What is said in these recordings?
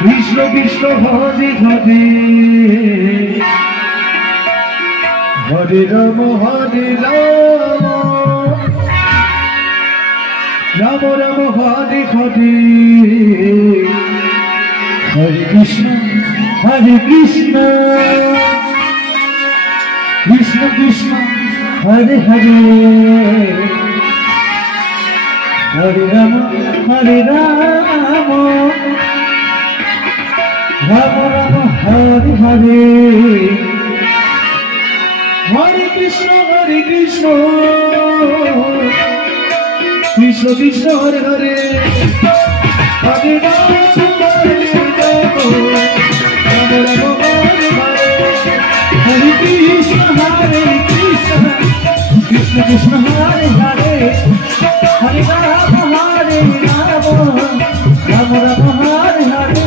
Krishna Krishna Hare Hare Hare Ram Ram Ram Hare Hare Hare Krishna Krishna Krishna Hare Hare Hare Ram Ram Ram Hare Hare Hare Krishna Krishna Krishna Hare Hare Hare Ram Hare Krishna Krishna Krishna Hare Hare Hare Ram Ram Ram Hare Hare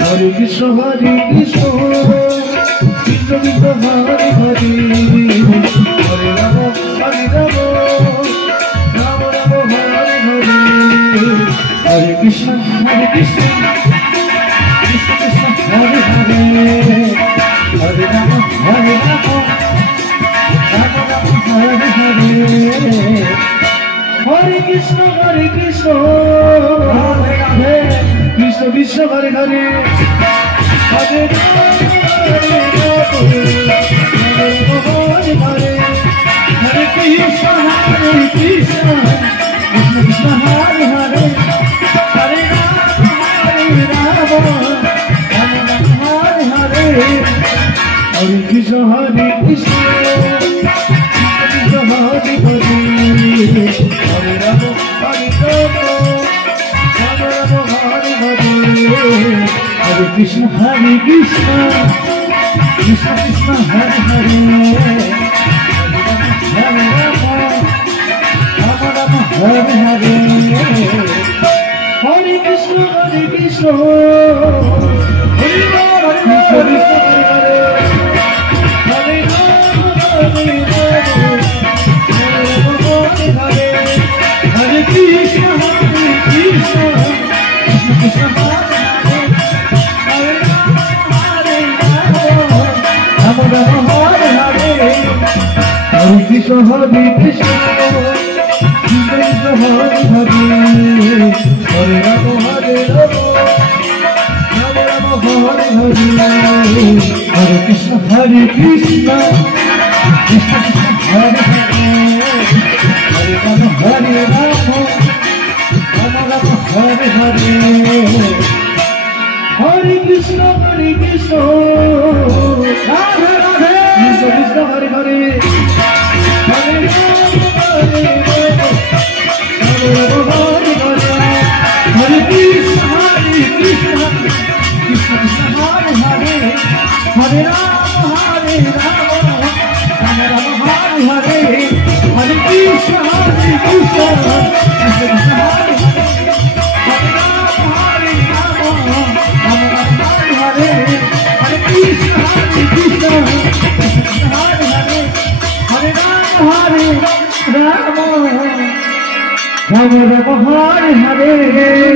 Hare Krishna Krishna Krishna Hare Hare Hare Ram Ram Ram Hare Hare Hare Krishna Krishna Krishna Hare Hare Hare Ram Ram Ram Hare Hare Hare Krishna Hare Radhe Krishna Krishna Hare Hare Hare Hare Hare Hare Krishna Krishna Krishna Hare Hare Hare Ram Hare Hare Hare Krishna Hare Krishna Hare Hare Hare Ram Hare Hare Krishna Krishna Krishna Hare Hare Hare Ram Hare Hare Hare Krishna Krishna Hare Hare Hare Hare Krishna Krishna Krishna Hare Hare Ram Ram Hare Hare Hare Krishna Krishna Krishna Hare Hare Hare Ram Ram Hare Hare Hare Krishna Krishna Krishna Hare Hare Hare Ram Hare Hare Hare Krishna Radhe Radhe Krishna Krishna Hare Hare Hare Hare Krishna Krishna Krishna Hare Hare Hare Ram Ram Hare Hare Hare Krishna Krishna Krishna Hare Hare Hare